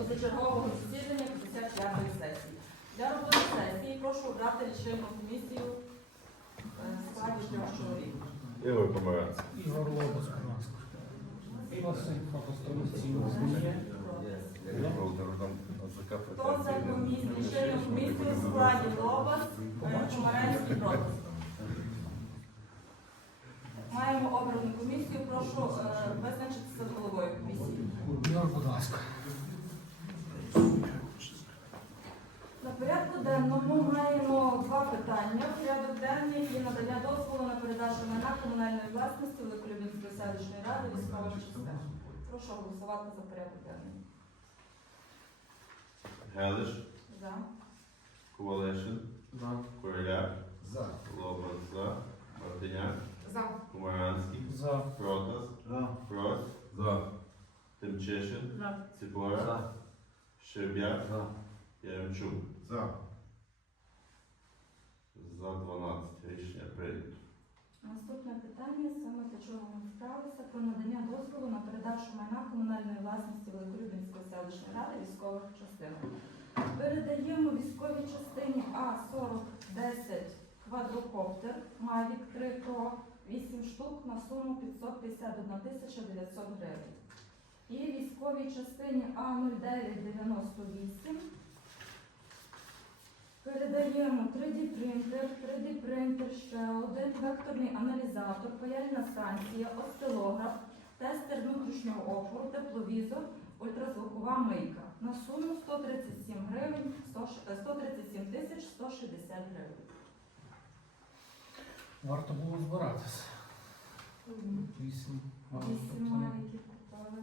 позачергового засідання 55-ї сесії. Для роботи сесії прошу обрати лічильну комісію е, в складі трьох чоловік. Ігор Помаранський. Ігор Лобос, будь ласка. Василь Фотостолицію знає. Хто за комісію, лічильну комісію в складі Лобас, е, Комаренський, Маємо обрану комісію, прошу е, визначитися з головою комісії. Будь ласка. На порядку денному маємо два питання. Порядок денний і надання дозволу на передачу майна комунальної власності Великолюбінської селищної ради військових частин. Прошу голосувати за порядок денний. Гелиш, За. Ковалишин, Короляк, За. Лобан за, Мартиняк, За. Помаранський, За. Протас, Фрось, Тимчишин, За. Цибора, Щербяк, Яремчук. За. За 12 рішення прийнято. Наступне питання, саме для чого ми справилися, про надання дозволу на передачу майна комунальної власності Великолюбінської селищної ради військових частин. Передаємо військовій частині А4010 квадрокоптер Mavic 3 Pro 8 штук на суму 551 900 гривень. І військовій частині А0998 Передаємо 3D принтер, 3D принтер, ще один векторний аналізатор, паяльна станція, осцилограф, тестер внутрішнього опору, тепловізор, ультразвукова мийка на суму 137 гривень, 100 ш- е, 137 тисяч 160 гривень. Варто було збиратися. Вісім. Вісім мавіків купили.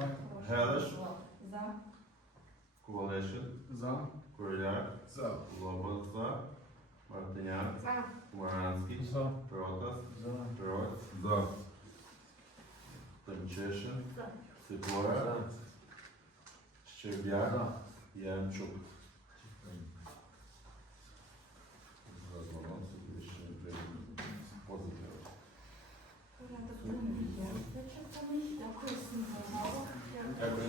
Так. Гелиш, За. Ковалишин, За. Короляк, За. Лобан за, Мартиняк, За. Помаранський, За. Протас, За. Тимчишин, За. Щербяк, Яремчук. За 12 рішення прийнято. Позитивно. Порядок денний є. Вичерпаний. Дякую всім за увагу. Дякую.